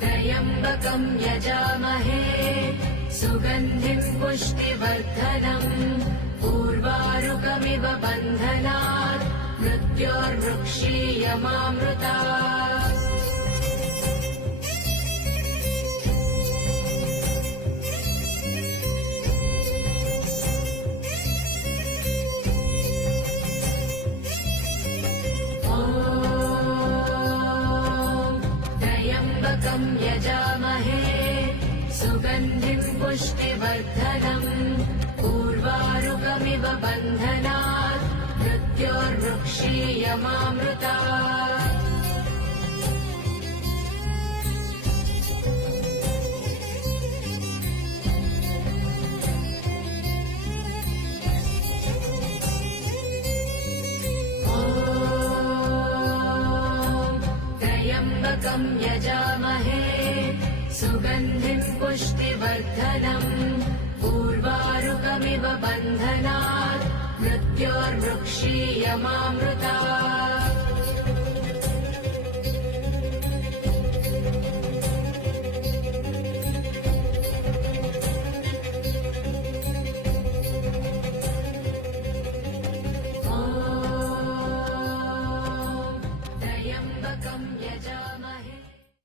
त्र्यम्बकम् यजामहे सुगन्धिम् पुष्टिवर्धनम् उर्वारुकमिव बन्धनात् मृत्योर्मुक्षीयमामृतात्। यजामहे सुगन्धिम् पुष्टिवर्धनम् उर्वारुकमिव बन्धनात् मृत्योर्मुक्षीयमामृतात्। त्र्यम्बकम् यजामहे सुगन्धिम् पुष्टिवर्धनम् उर्वारुकमिव बन्धनात् मृत्योर्मुक्षीयमामृतात्।